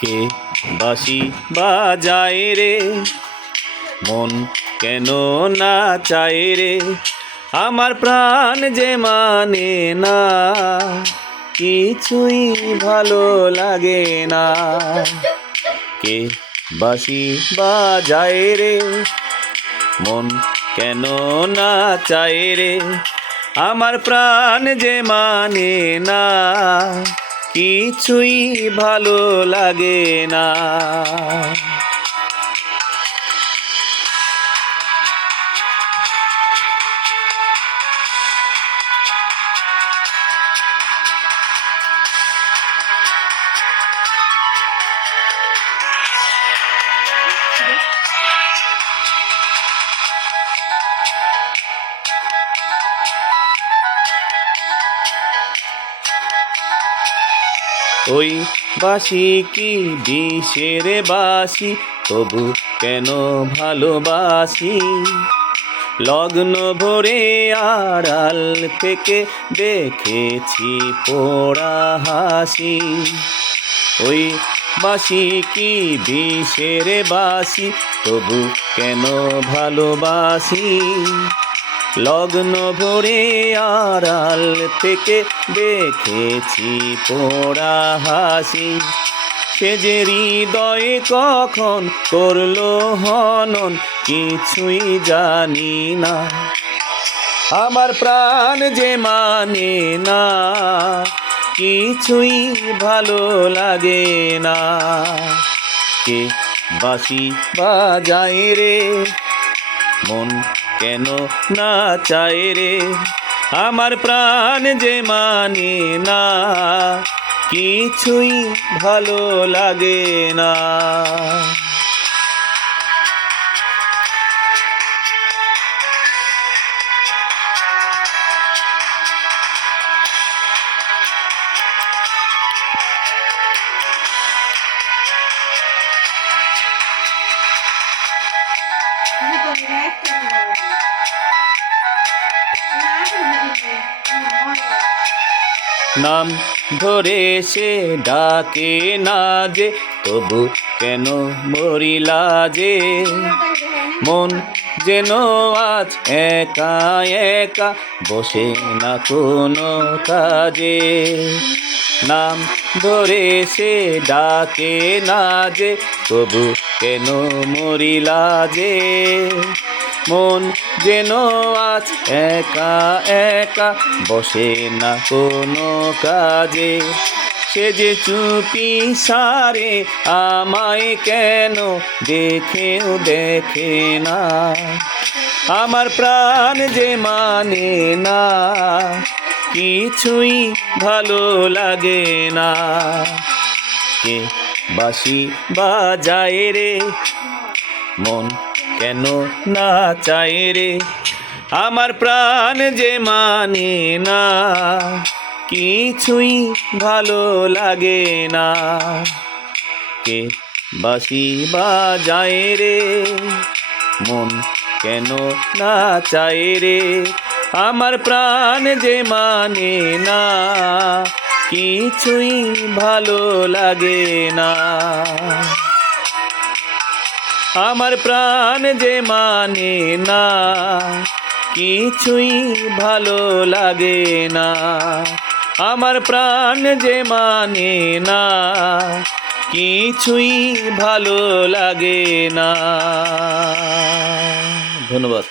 কে বাসি বাজায় রে? মন কেন না চায় রে? আমার প্রাণ যে মানে না, কিছুই ভালো লাগে না। কে বাসি বাজায় রে? মন কেন না চায় রে? আমার প্রাণ যে মানে না কিছুই ভালো লাগে না। ওই বাসি কি বিষের বাসি? তবু কেন ভালোবাসি? লগ্ন ভরে আড়াল থেকে দেখেছি পোড়া হাসি। ওই বাসি কি বিষের বাসি? তবু কেন ভালোবাসি? লগ্ন ভরে আড়াল থেকে দেখেছি পোড়া হাসি। সে যে হৃদয়ে কখন করল হনন কিছুই জানি না। আমার প্রাণ যে মানে না, কিছুই ভালো লাগে না। কে বাসি বাজায় রে মন কেন না চায় রে? আমার প্রাণ যে মানে না কিছুই ভালো লাগে না। নাম ধরে সে ডাকে না যে, তবু কেন মরিলা যে? মন যেন আজ একা একা বসে না কোনো কাজে। নাম ধরে সে ডাকে না যে, তবু কেন মরিলা যে? মন যেন আজ একা একা বসে না কোনো কাজে। সে যে চুপি সারে আমায় কেন দেখেও দেখে না। আমার প্রাণ যে মানে না, কিছুই ভালো লাগে না। কে বাসি বাজায় রে? মন কেন না চাই রে? আমার প্রাণ যে মানে না, কিছুই ভালো লাগে না। কে বাসি বাজায় রে? মন কেন না চাই রে? আমার প্রাণ যে মানে না, কিছুই ভালো লাগে না। আমার প্রাণ যে মানে না, কিছুই ভালো লাগে না। আমার প্রাণ যে মানে না, কিছুই ভালো লাগে না। ধন্যবাদ।